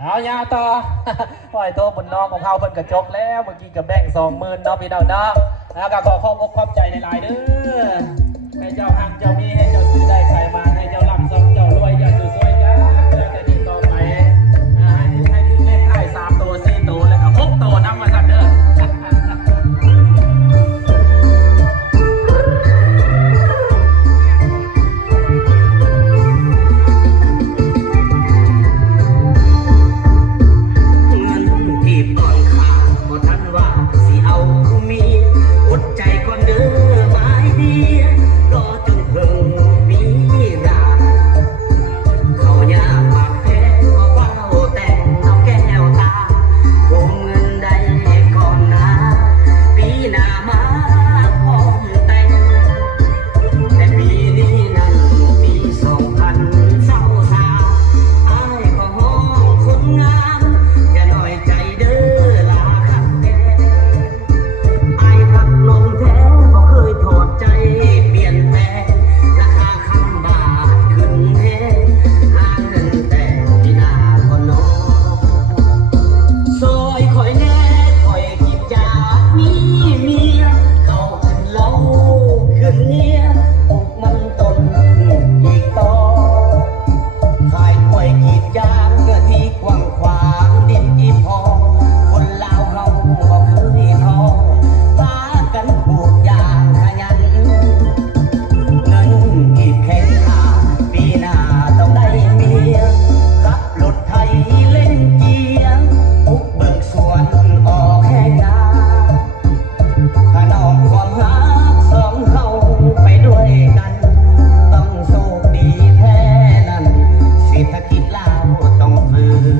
เอายาต่อปล่อยโทษบนน้องของเขาเพิ่นกระจกแล้ว เมื่อกี้กับแบ่งสองหมื่นเนาะพี่น้องเนาะแล้วก็ขอขอบคุณขอบใจในหลายเด้อให้เจ้าห้างเจ้ามีให้เจ้าซื้อได้ใครมา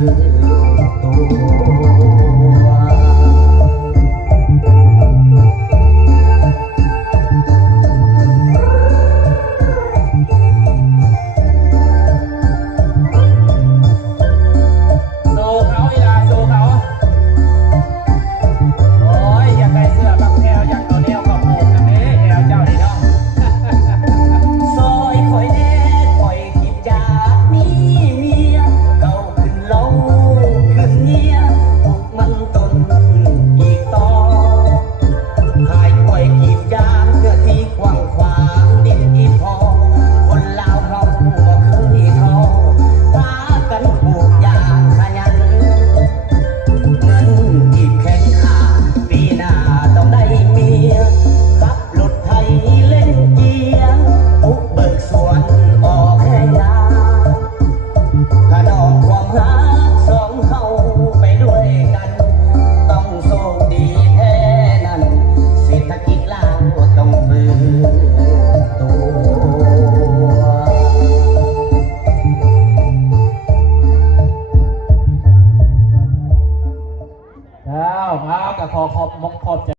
Yeah. ขอบมกอบใจ